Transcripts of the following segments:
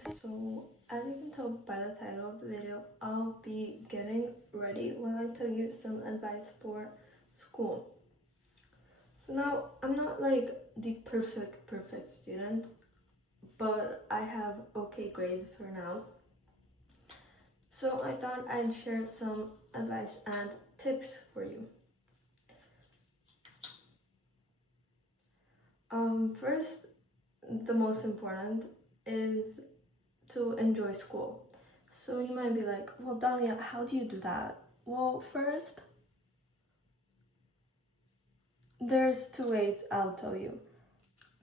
So, as you can tell by the title of the video, I'll be getting ready while I tell you some advice for school. So now, I'm not like the perfect student, but I have okay grades for now. So I thought I'd share some advice and tips for you. First, the most important is to enjoy school. So you might be like, well, Dahlia, how do you do that? Well, first, there's two ways I'll tell you.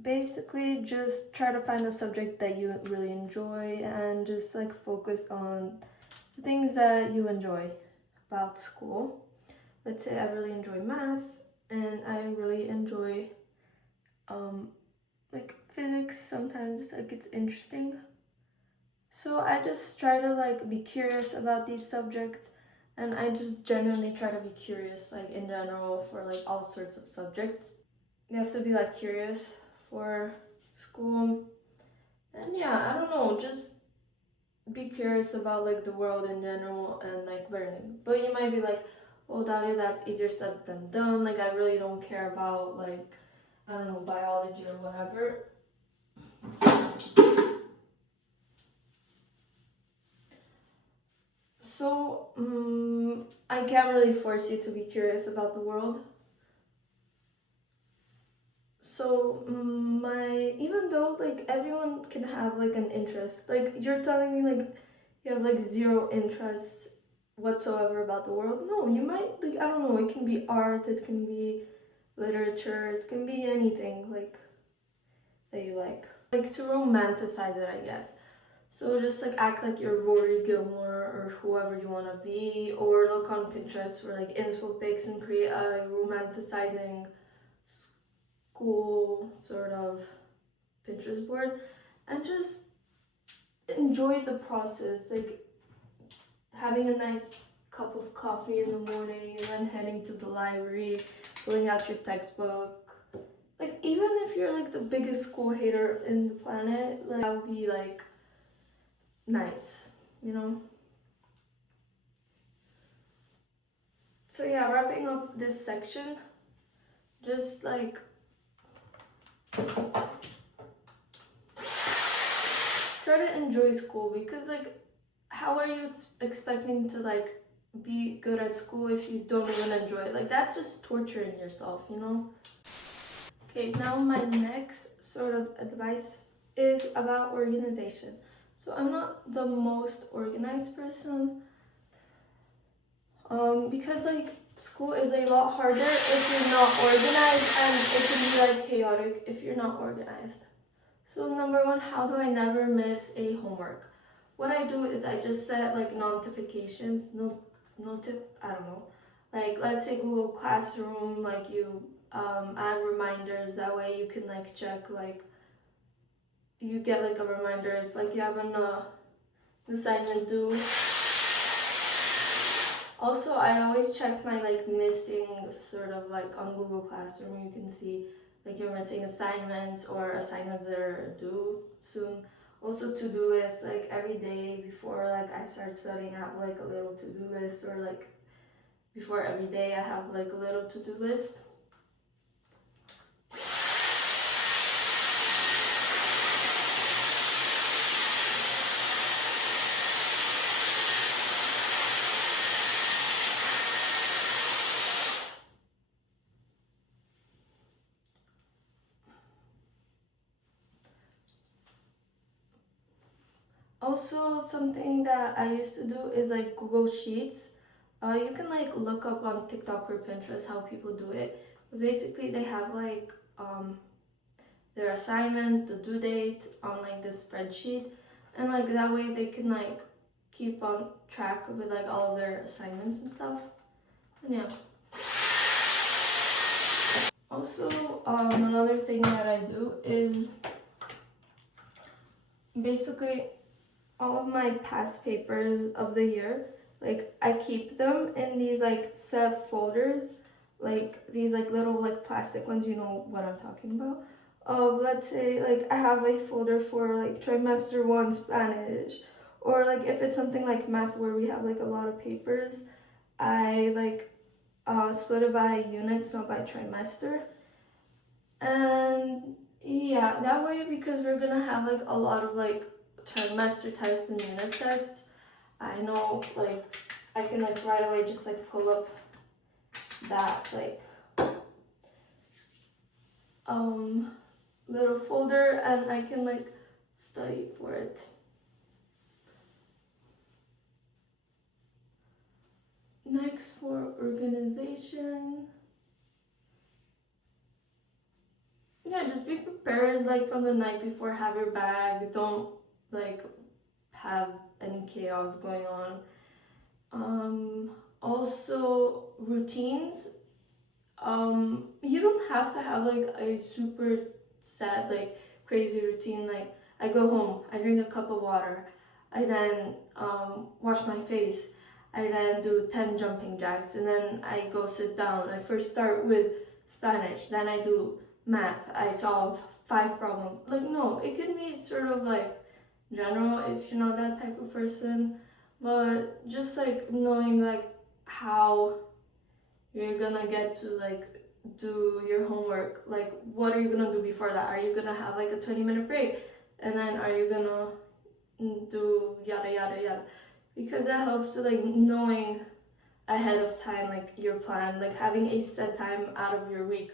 Basically, just try to find a subject that you really enjoy and just like focus on the things that you enjoy about school. Let's say I really enjoy math and I really enjoy like physics. Sometimes like it's interesting. So I just try to like be curious about these subjects, and I just genuinely try to be curious like in general for like all sorts of subjects. You have to be like curious for school. And yeah, I don't know, just be curious about like the world in general and like learning. But you might be like, well, Dalia, that's easier said than done. Like I really don't care about like, I don't know, biology or whatever. So, I can't really force you to be curious about the world. So, even though like everyone can have like an interest, like you're telling me like you have like zero interest whatsoever about the world. No, you might like, I don't know, it can be art, it can be literature, it can be anything like that you like to romanticize it, I guess. So just like act like you're Rory Gilmore or whoever you want to be, or look on Pinterest for like inspo pics and create a romanticizing school sort of Pinterest board, and just enjoy the process, like having a nice cup of coffee in the morning and then heading to the library, pulling out your textbook. Like even if you're like the biggest school hater in the planet, like that would be like nice, you know? So yeah, wrapping up this section, just like try to enjoy school, because like how are you expecting to like be good at school if you don't even enjoy it? Like that's just torturing yourself, you know? Okay, now my next sort of advice is about organization. So I'm not the most organized person, because like school is a lot harder if you're not organized, and it can be like chaotic if you're not organized. So number one, how do I never miss a homework? What I do is I just set like notifications, I don't know, like let's say Google Classroom, like you add reminders, that way you can like check, like you get like a reminder if like you have an assignment due. Also, I always check my like missing sort of like on Google Classroom. You can see like you're missing assignments or assignments that are due soon. Also to-do lists, like every day before like I start studying, I have like a little to-do list, or like before every day I have like a little to-do list. Also, something that I used to do is like Google Sheets. You can like look up on TikTok or Pinterest how people do it. But basically, they have like their assignment, the due date on like this spreadsheet, and like that way they can like keep on track with like all of their assignments and stuff. And yeah. Also, another thing that I do is basically all of my past papers of the year, like I keep them in these like set folders, like these like little like plastic ones, you know what I'm talking about. of, let's say, like I have a folder for like trimester 1 Spanish, or like if it's something like math where we have like a lot of papers, I like split it by units, not by trimester. And yeah, that way, because we're gonna have like a lot of like trimester tests and unit tests, I know like I can like right away just like pull up that like little folder and I can like study for it. Next, for organization, yeah, just be prepared like from the night before. Have your bag, don't like have any chaos going on. Also routines, you don't have to have like a super set like crazy routine. Like I go home, I drink a cup of water, I then wash my face, I then do 10 jumping jacks, and then I go sit down. I first start with Spanish, then I do math, I solve 5 problems. Like no, it can be sort of like general if you're not that type of person, but just like knowing like how you're gonna get to like do your homework. Like what are you gonna do before that? Are you gonna have like a 20-minute break, and then are you gonna do yada yada yada? Because that helps to like knowing ahead of time like your plan, like having a set time out of your week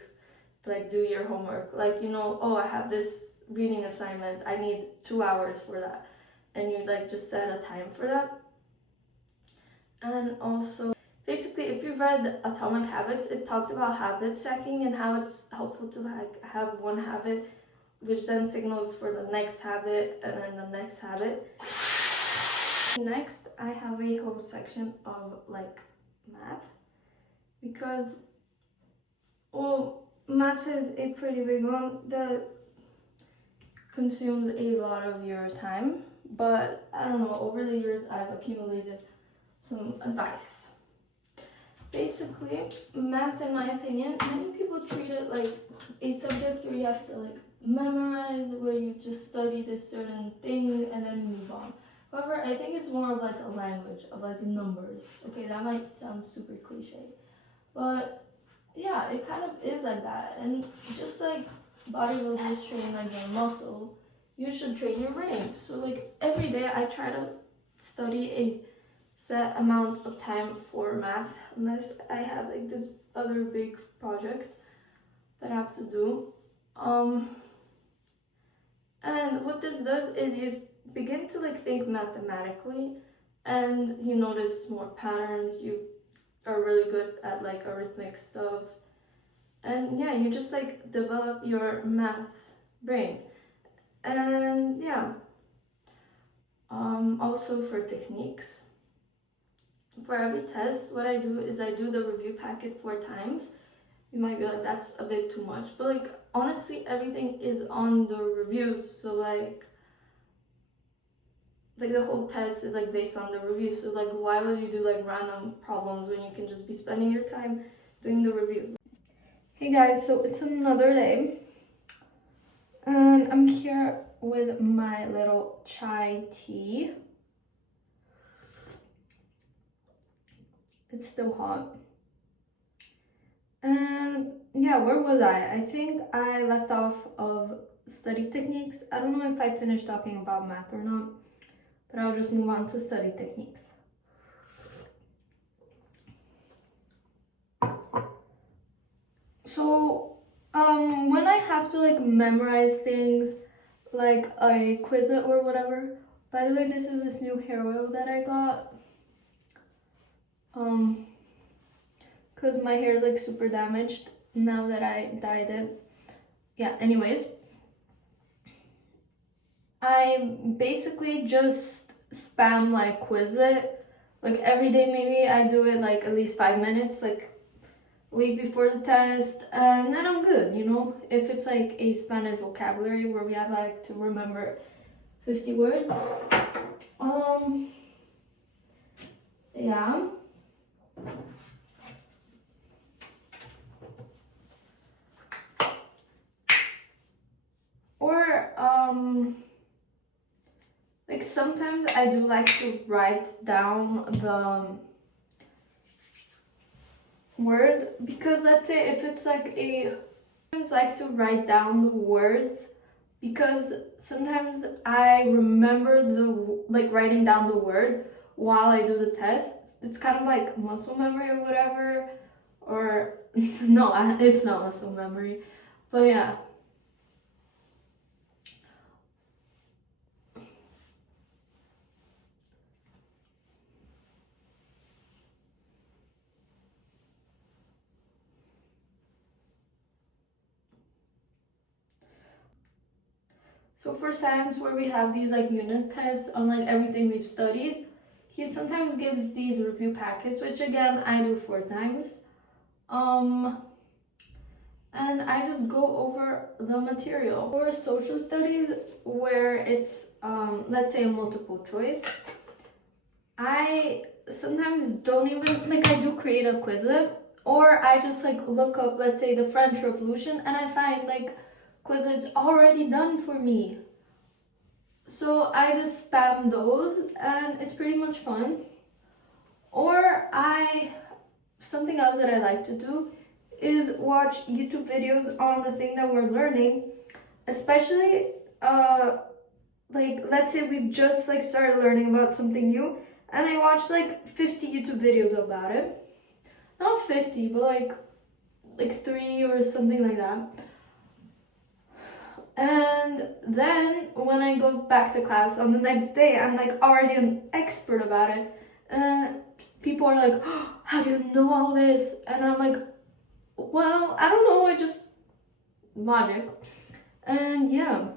to like do your homework. Like, you know, oh, I have this reading assignment, I need 2 hours for that, and you like just set a time for that. And also, basically, if you've read Atomic Habits, it talked about habit stacking and how it's helpful to like have one habit which then signals for the next habit and then the next habit. Next, I have a whole section of like math, because well, math is a pretty big one that consumes a lot of your time, but I don't know, over the years I've accumulated some advice. Basically, math, in my opinion, many people treat it like a subject where you have to like memorize, where you just study this certain thing and then move on. However, I think it's more of like a language of like numbers. Okay, that might sound super cliche, but yeah, it kind of is like that. And just like bodybuilders train like their muscle, you should train your brain. So like every day I try to study a set amount of time for math, unless I have like this other big project that I have to do. And what this does is you begin to like think mathematically, and you notice more patterns. You are really good at like arithmetic stuff, and yeah, you just like develop your math brain. And yeah, also for techniques, for every test, what I do is I do the review packet 4 times. You might be like, that's a bit too much, but like honestly, everything is on the reviews. So like the whole test is like based on the review. So like, why would you do like random problems when you can just be spending your time doing the review? Hey guys, so it's another day, and I'm here with my little chai tea. It's still hot. And yeah, where was I? I think I left off of study techniques. I don't know if I finished talking about math or not, but I'll just move on to study techniques. So when I have to like memorize things like a Quizlet or whatever, by the way, this is this new hair oil that I got. Because my hair is like super damaged now that I dyed it. Yeah, anyways, I basically just spam like Quizlet. Like every day maybe I do it like at least 5 minutes, like a week before the test, and then I'm good, you know? If it's like a Spanish vocabulary where we have like to remember 50 words. Yeah. sometimes I do like to write down the word, because let's say if it's like I like to write down the words, because sometimes I remember writing down the word while I do the test. It's kind of like muscle memory or whatever, or no, it's not muscle memory, but yeah. So for science, where we have these like unit tests on like everything we've studied, he sometimes gives these review packets, which again I do 4 times. And I just go over the material. For social studies, where it's let's say a multiple choice, I sometimes don't even like, I do create a Quizlet, or I just like look up, let's say, the French Revolution, and I find like Quizlets already done for me. So I just spam those, and it's pretty much fun. Or something else that I like to do is watch YouTube videos on the thing that we're learning, especially like let's say we've just like started learning about something new, and I watched like 50 YouTube videos about it. Not 50, but like 3 or something like that. And then when I go back to class on the next day, I'm like already an expert about it. And people are like, oh, how do you know all this? And I'm like, well, I don't know, I just logic. And yeah.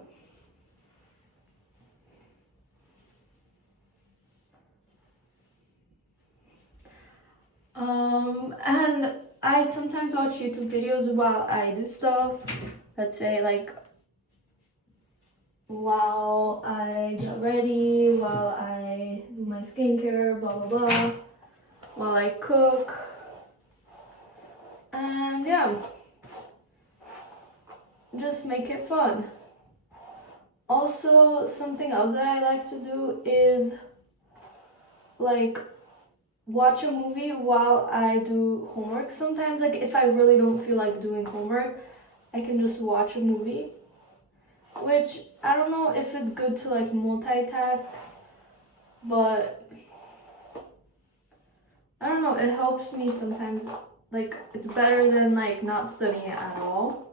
And I sometimes watch YouTube videos while I do stuff. Let's say like while I get ready, while I do my skincare, blah blah blah, while I cook. And yeah, just make it fun. Also, something else that I like to do is like watch a movie while I do homework. Sometimes, like if I really don't feel like doing homework, I can just watch a movie, which I don't know if it's good to like multitask, but I don't know, it helps me sometimes. Like it's better than like not studying it at all.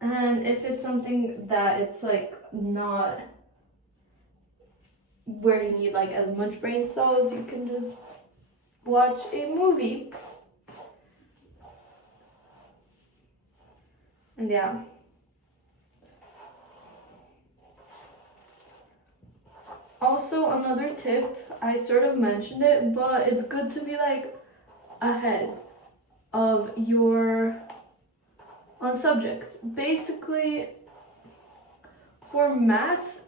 And if it's something that it's like not where you need like as much brain cells, you can just watch a movie. And yeah. Also, another tip, I sort of mentioned it, but it's good to be like ahead of your on subjects. Basically, for math,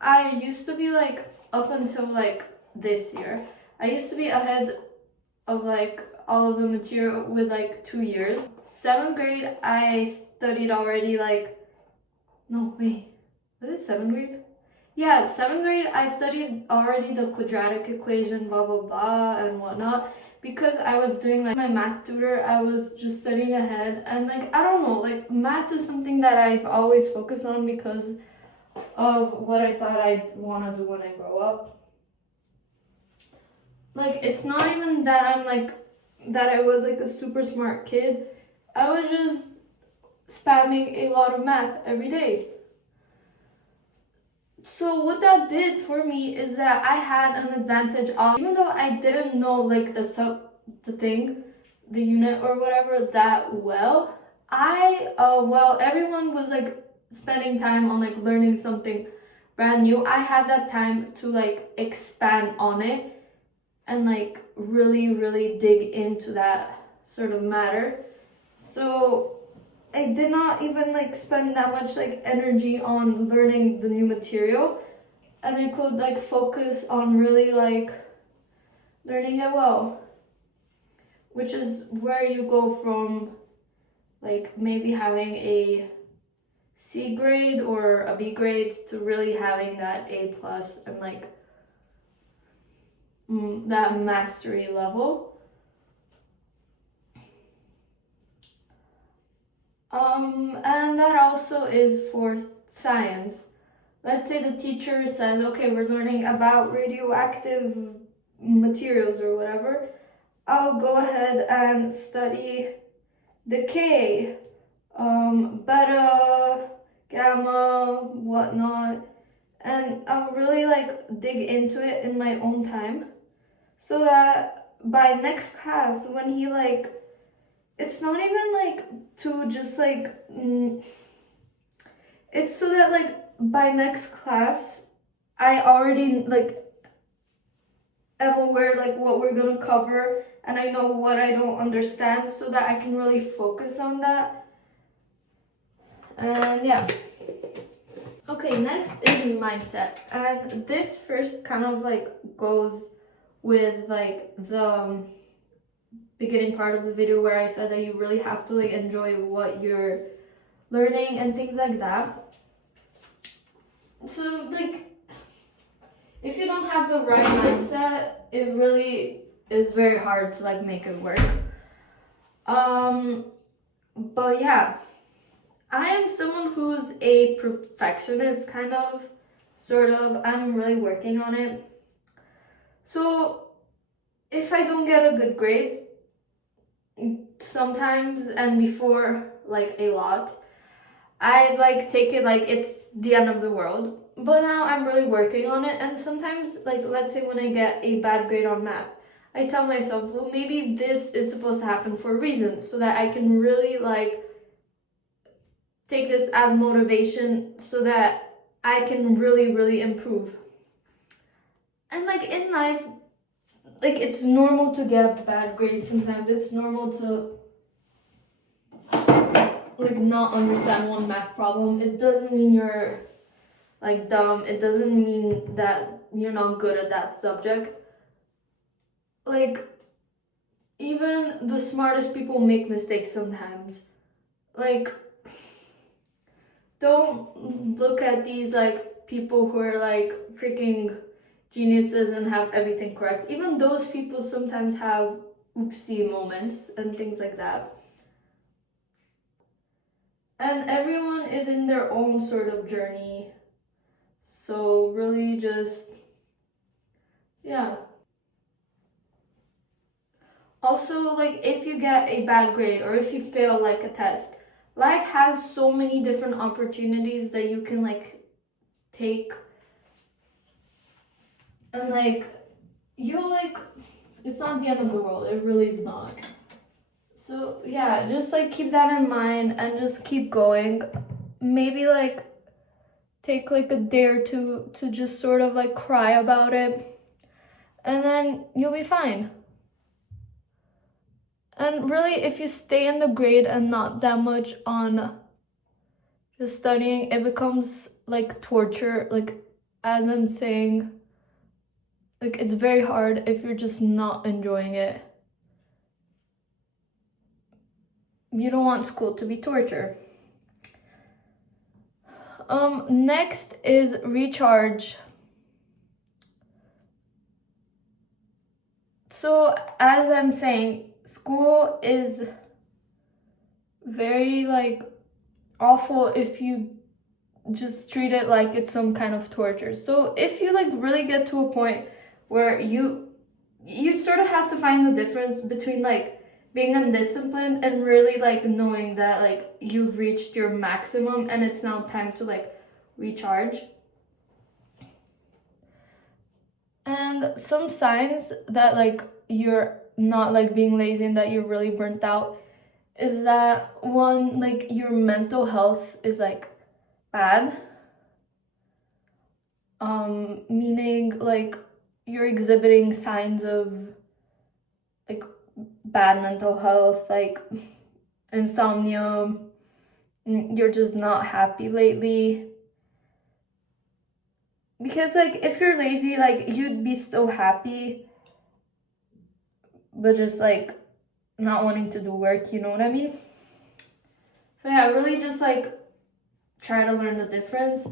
I used to be like, up until like this year, I used to be ahead of like all of the material with like 2 years. 7th grade, I studied already like, no, wait, was it 7th grade? Yeah, 7th grade, I studied already the quadratic equation, blah, blah, blah, and whatnot. Because I was doing like my math tutor, I was just studying ahead. And like, I don't know, like math is something that I've always focused on because of what I thought I'd want to do when I grow up. Like, it's not even that I'm like, that I was like a super smart kid. I was just spamming a lot of math every day. So what that did for me is that I had an advantage of, even though I didn't know like the unit or whatever that well, while everyone was like spending time on like learning something brand new, I had that time to like expand on it and like really, really dig into that sort of matter. So I did not even like spend that much like energy on learning the new material, and I could like focus on really like learning it well, which is where you go from like maybe having a C grade or a B grade to really having that A plus and like that mastery level. And that also is for science. Let's say the teacher says, okay, we're learning about radioactive materials or whatever. I'll go ahead and study decay, beta, gamma, whatnot, and I'll really like dig into it in my own time, so that by next class when he like, it's not even like to just like, it's so that like by next class I already like am aware like what we're gonna cover and I know what I don't understand, so that I can really focus on that. And yeah. Okay, next is mindset. And this first kind of like goes with like the beginning part of the video where I said that you really have to like enjoy what you're learning and things like that. So like, if you don't have the right mindset, it really is very hard to like make it work. But yeah, I am someone who's a perfectionist, kind of, sort of. I'm really working on it. So if I don't get a good grade, sometimes, and before like a lot, I like take it like it's the end of the world. But now I'm really working on it, and sometimes, like, let's say when I get a bad grade on math, I tell myself, well, maybe this is supposed to happen for a reason, so that I can really like take this as motivation so that I can really improve. And like in life, like it's normal to get a bad grade sometimes. It's normal to like not understand one math problem. It doesn't mean you're like dumb. It doesn't mean that you're not good at that subject. Like, even the smartest people make mistakes sometimes. Like, don't look at these like people who are like freaking geniuses and have everything correct. Even those people sometimes have oopsie moments and things like that. And everyone is in their own sort of journey. So really just, yeah. Also, like, if you get a bad grade or if you fail like a test, life has so many different opportunities that you can like take, and like you'll like, it's not the end of the world. It really is not. So yeah, just like keep that in mind and just keep going. Maybe like take like a day or two to just sort of like cry about it, and then you'll be fine. And really, if you stay in the grade and not that much on just studying, it becomes like torture. Like, as I'm saying, like it's very hard if you're just not enjoying it. You don't want school to be torture. Next is recharge. So as I'm saying, school is very like awful if you just treat it like it's some kind of torture. So if you like really get to a point where you sort of have to find the difference between like being undisciplined and really like knowing that like you've reached your maximum and it's now time to like recharge. And some signs that like you're not like being lazy and that you're really burnt out is that one, like your mental health is like bad, meaning like you're exhibiting signs of like bad mental health, like insomnia, you're just not happy lately. Because like if you're lazy, like you'd be so happy, but just like not wanting to do work, you know what I mean? So yeah, really just like try to learn the difference.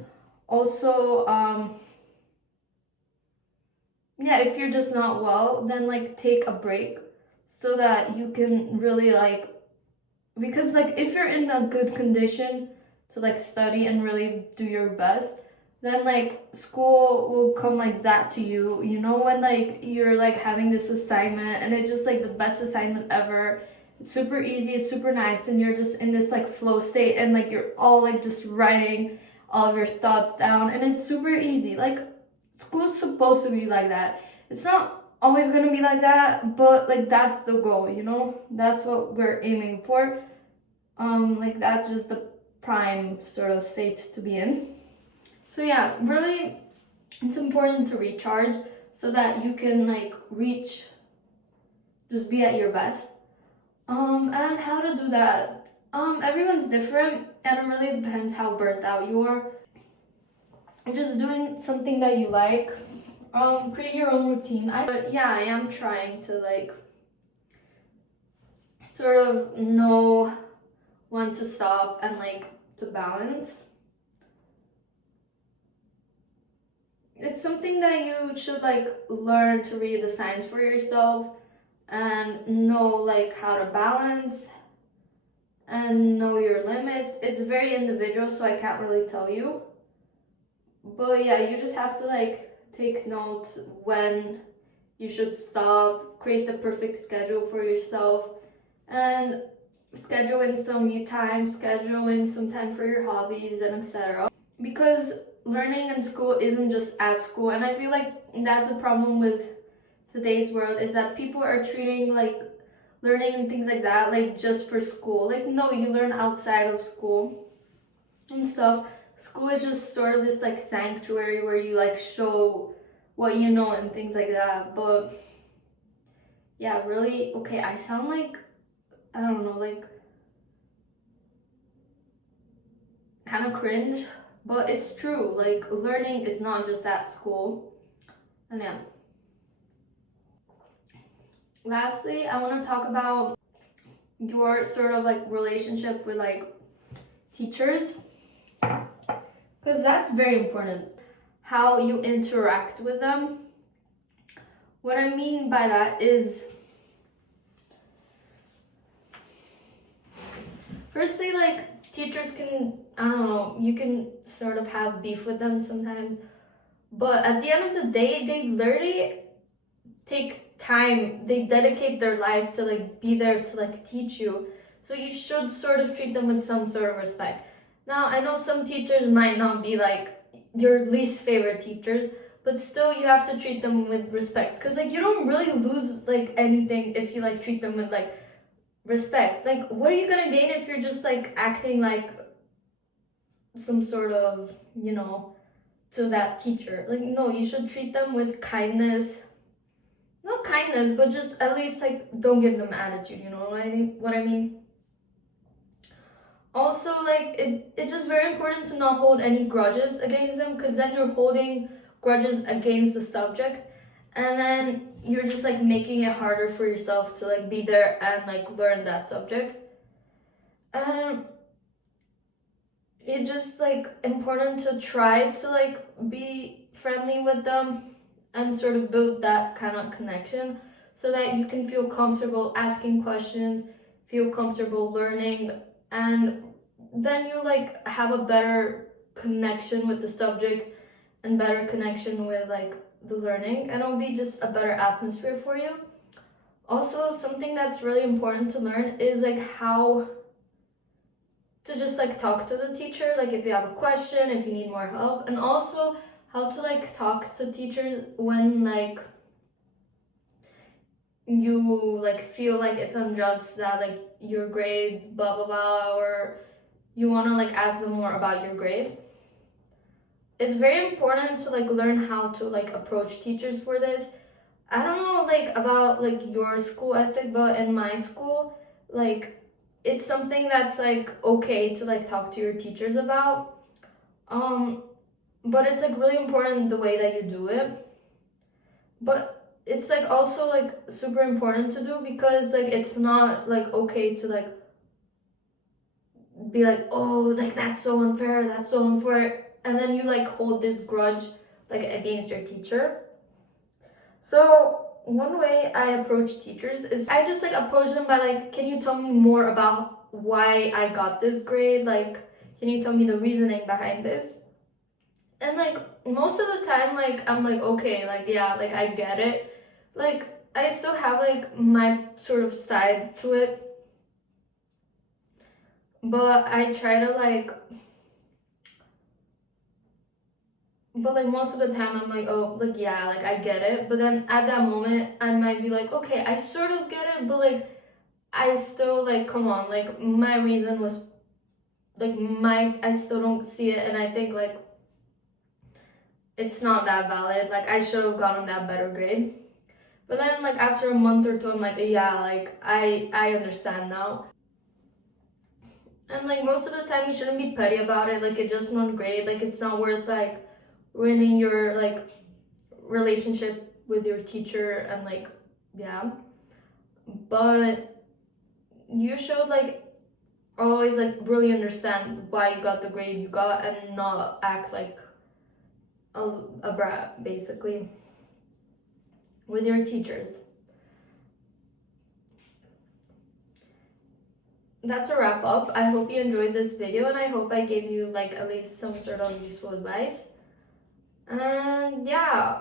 Also, yeah, if you're just not well, then like take a break so that you can really like, because like if you're in a good condition to like study and really do your best, then like school will come like that to you, you know, when like you're like having this assignment and it's just like the best assignment ever. It's super easy, it's super nice, and you're just in this like flow state and like you're all like just writing all of your thoughts down and it's super easy. Like school's supposed to be like that. It's not always gonna be like that, but like that's the goal, you know? That's what we're aiming for. Like that's just the prime sort of state to be in. So yeah, really it's important to recharge so that you can like just be at your best. And how to do that? Everyone's different and it really depends how burnt out you are. Just doing something that you like. Create your own routine. But yeah, I am trying to like sort of know when to stop and like to balance. It's something that you should like learn to read the signs for yourself and know like how to balance and know your limits. It's very individual, so I can't really tell you. But yeah, you just have to like take notes when you should stop, create the perfect schedule for yourself, and schedule in some you time, schedule in some time for your hobbies and etc. Because learning in school isn't just at school, and I feel like that's a problem with today's world, is that people are treating like learning and things like that like just for school. Like no, you learn outside of school and stuff. School is just sort of this like sanctuary where you like show what you know and things like that. But yeah, really, okay, I sound like, I don't know, like kind of cringe, but it's true. Like learning is not just at school. And yeah. Lastly, I want to talk about your sort of like relationship with like teachers, because that's very important. How you interact with them. What I mean by that is, firstly, like teachers can, I don't know, you can sort of have beef with them sometimes, but at the end of the day, they literally take time, they dedicate their life to like be there to like teach you. So you should sort of treat them with some sort of respect. Now, I know some teachers might not be like your least favorite teachers, but still you have to treat them with respect, because like you don't really lose like anything if you like treat them with like respect. Like what are you gonna gain if you're just like acting like some sort of, you know, to that teacher? Like no, you should treat them with kindness. Not kindness, but just at least like don't give them attitude, you know what I mean? Also, like it's just very important to not hold any grudges against them, because then you're holding grudges against the subject, and then you're just like making it harder for yourself to like be there and like learn that subject. It's just like important to try to like be friendly with them and sort of build that kind of connection so that you can feel comfortable asking questions, feel comfortable learning, and then you like have a better connection with the subject and better connection with like the learning, and it'll be just a better atmosphere for you. Also, something that's really important to learn is like how to just like talk to the teacher, like if you have a question, if you need more help, and also how to like talk to teachers when like you like feel like it's unjust that like your grade blah blah blah, or you want to like ask them more about your grade. It's very important to like learn how to like approach teachers for this. I don't know like about like your school ethic, but in my school, like it's something that's like okay to like talk to your teachers about. But it's like really important the way that you do it. But it's like also like super important to do, because like it's not like okay to like be like, oh, like that's so unfair, that's so unfair, and then you like hold this grudge like against your teacher. So one way I approach teachers is I just like approach them by like, can you tell me more about why I got this grade? Like, can you tell me the reasoning behind this? And like most of the time, like I'm like, okay, like yeah, like I get it. Like I still have like my sort of sides to it, but I try to like, but like most of the time I'm like, oh, like yeah, like I get it. But then at that moment I might be like, okay, I sort of get it, but like I still like, come on, like my reason was like I still don't see it, and I think like it's not that valid. Like I should have gotten that better grade. But then like after a month or two, I'm like, yeah, like I understand now. And like most of the time you shouldn't be petty about it. Like it's just one grade. Like it's not worth like ruining your like relationship with your teacher, and like yeah. But you should like always like really understand why you got the grade you got, and not act like a brat basically with your teachers. That's a wrap up. I hope you enjoyed this video, and I hope I gave you like at least some sort of useful advice. And yeah,